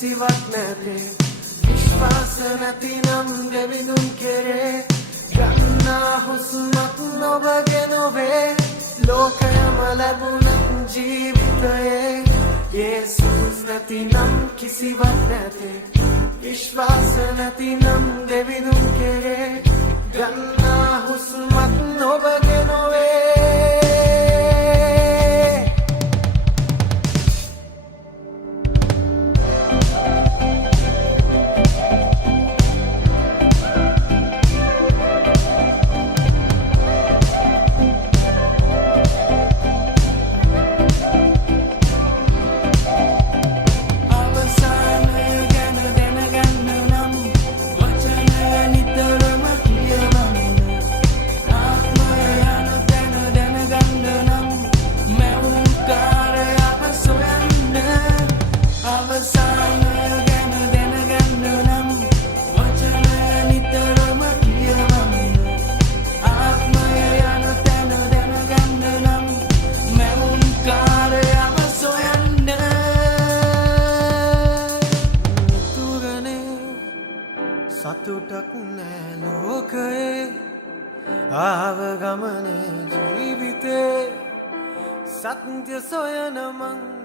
කිසිවක් නැතේ විශ්වාස නැතිනම් දෙවිඳුන් කෙරේ ගන්නා හුස්මක් නොබගේ නොවේ ලෝකයම ලැබුණ ජීවිතයේ යේසුස් නැතිනම් කිසිවක් නැතේ විශ්වාස නැතිනම් දෙවිඳුන් කෙරේ ගන්නා හුස්මක් නොබගේ නොවේ සතුටක් නෑ ලෝකයේ ආව ගමනේ ජීවිතේ සත්‍ය සොයන මං